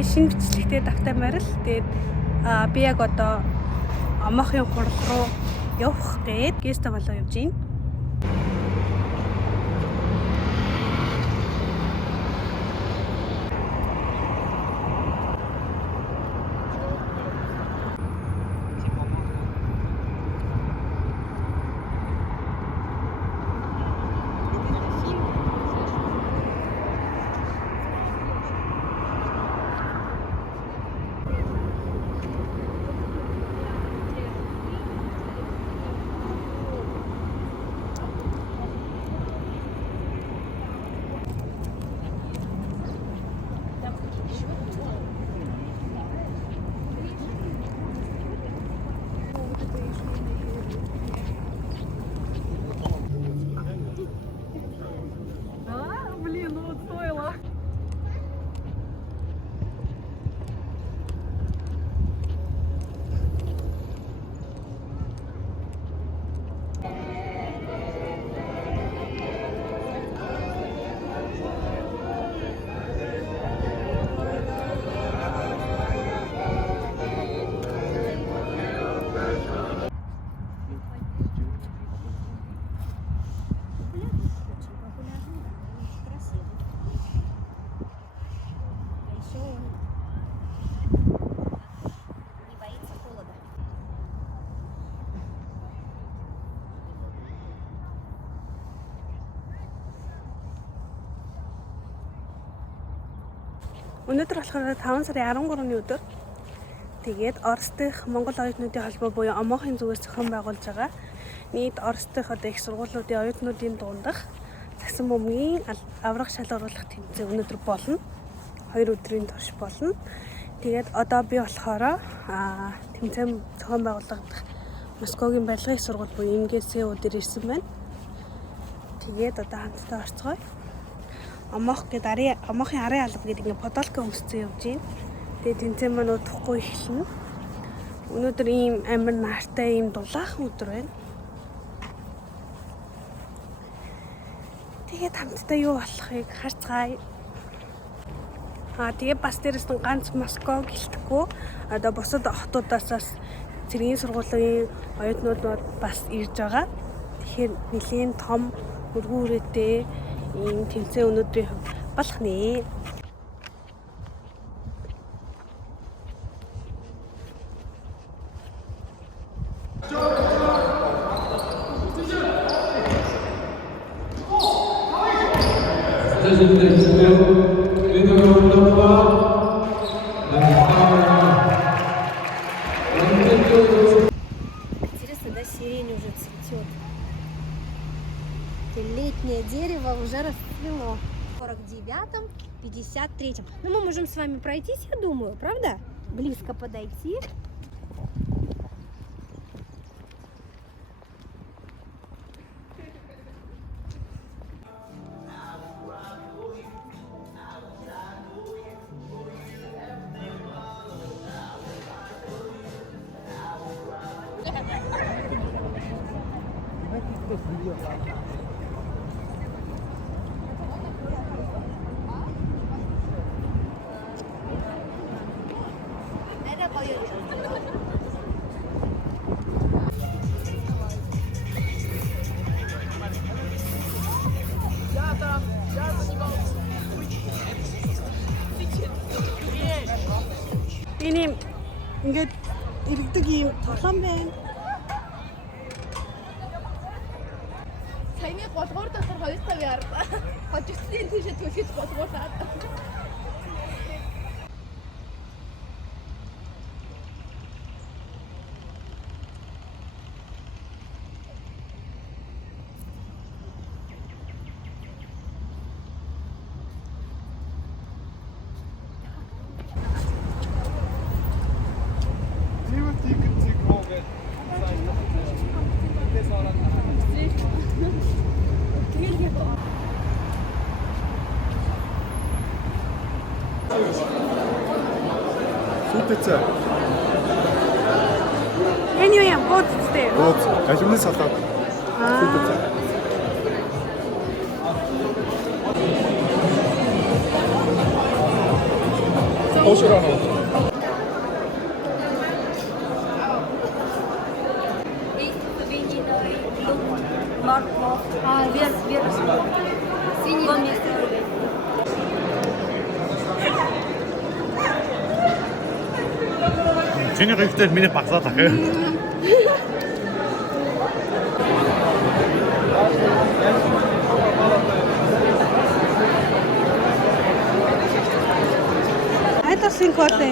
шинэ бичлэгтэй давтамаар л тэгээд би яг одоо амаахын хурал руу явах гээд геста болоо явж байна. Өнөөдөр болохоор 5 сарын 13-ны өдөр. Тэгээд Орос дахь Монгол оюутнуудын холбоо буюу ОМОХ-ын зүгээс зохион байгуулж байгаа нийт Орос дахь одоо их сургуулиудын оюутнуудын дундах загсан бөмбөгийн аврах шалгаруулах тэмцээн өнөөдөр болно. 2 өдрийн турш болно. Тэгээд одоо би болохоор тэмцээн зохион байгуулагдах Москвагийн барилгын их сургууль буюу МГС-ийн өдөр ирсэн байна. Тэгээд одоо хамтдаа орцгоё. Амохын арын алба гэдэг ингээ подолка өмсцэн явж байна. Тэгээд тэмцээн маань удахгүй эхэлнэ. Өнөөдөр ийм амар нартай ийм дулаахан өдөр байна. Тэгээд хамтдаа юу болохыг харцгаая. Тэгээд бас дээрэс нь ганц Москва гэлтэхгүй одоо бусад хотуудаас цэргийн сургуулийн оюутнууд бас ирж байгаа. Тэгэхээр нэлийн том өргүүрээтэй ийм тэмцээн өнөөдрийн хувьд болох нэ. Интересно, да, сирень уже цветет. Летнее дерево уже расцвело. В 49-м, 53-м. Ну, мы можем с вами пройтись, я думаю, правда? Близко подойти. Энэ ингээд иргэдэг ийм толон байна. Саяны 3 дахь 250 хожигдсан тийшээ төлөхөж 3 дахь. Супица. Энэ юу юм? Бууцтэй. Бууц. Галимны салаад. Супица. Чиний гэртэл миний багсаад ахаа. Айдасын кофе.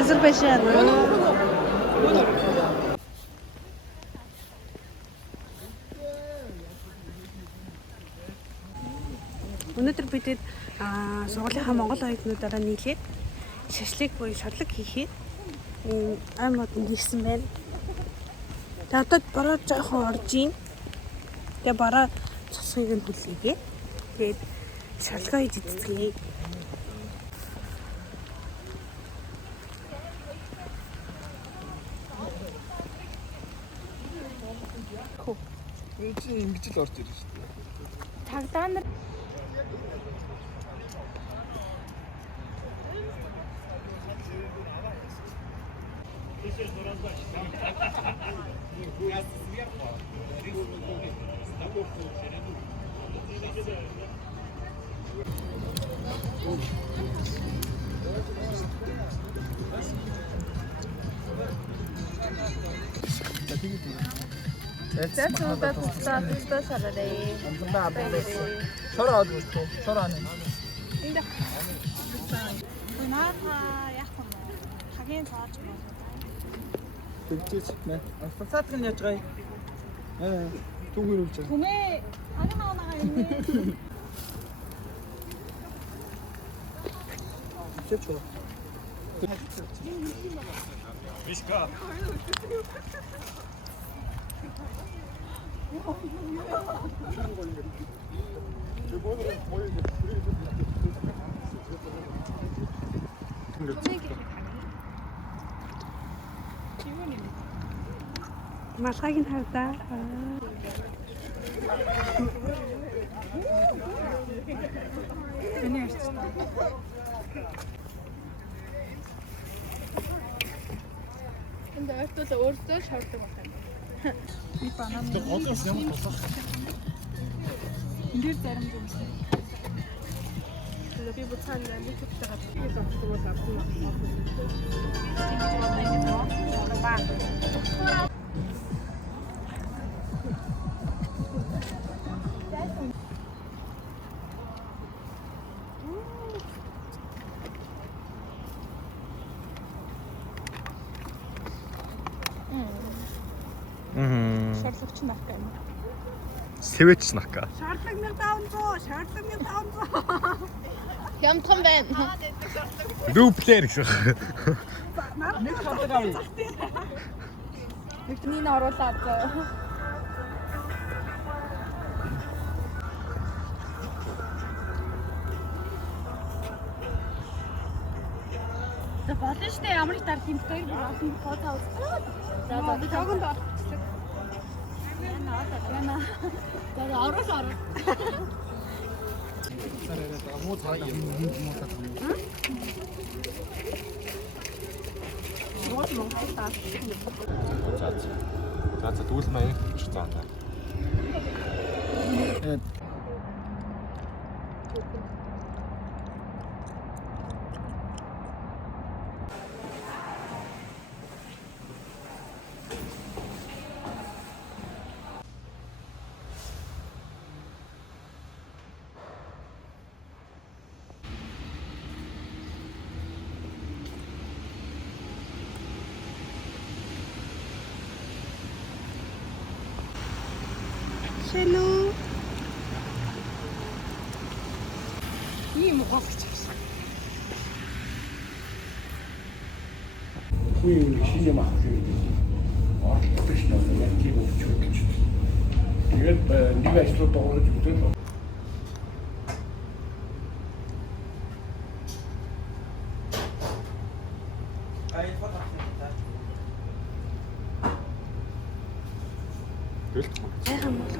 Азербайджан. Өнөөдөр бидэд сургуулийнхаа монгол оюутнуудаараа нийлээд шашлык буюу шорлог хийхэд ам мод ирсэн байна. Тэгээд одоо бараа жоохон орж ийн. Тэгээд бараа цусгийг нь хүлээгээ. Тэгээд шорлогоо хийж идцгээе. Чи ингэж л орж ирж шүү дээ. Цагдаа нар Цэцүүдэд тусдаа шарарэ. Шороод үзтөө. Шороаны. Нааха яах вэ? Хагийн цааж байна. Тэгжээч нэ. Фасад гэн яаж гай. Түүгээр үлж. Түмээ хагийн наагаа юм. Чечо. Мишка. Малгайг нь хавдаа. Эний арч. энэ өөртөө өөртөө шаарддаг байна. Би банан. Одоос ямар тусах. Эндэр зарим зүйлс. Би буцаанд нэг chút байгаа. Би зогсдог бол авсан байна. Шаардлагч нах гэнэ. Сэвэч нахка. Шаардлага 1500, шаардлага 1500. Хямдхан байна. Дуплер гэсэн. Нэг хатгаа. Бидний оруулаад За болно шүү дээ. Ямар их дард юм хоёр бүр олон фото авах. За би тогонд орчихсон. Яна. За орол. Муу цаадаа муу цаадаа. Рот Монгол таа. За дүүл маяг ч заана. Hello. ийм гоолч авсан. Шинэ юм авах юм. Оролцож байна. Яг тийм өгч өгч. Тэгээд нэг ажлууд доорож үзэл. Айхан бол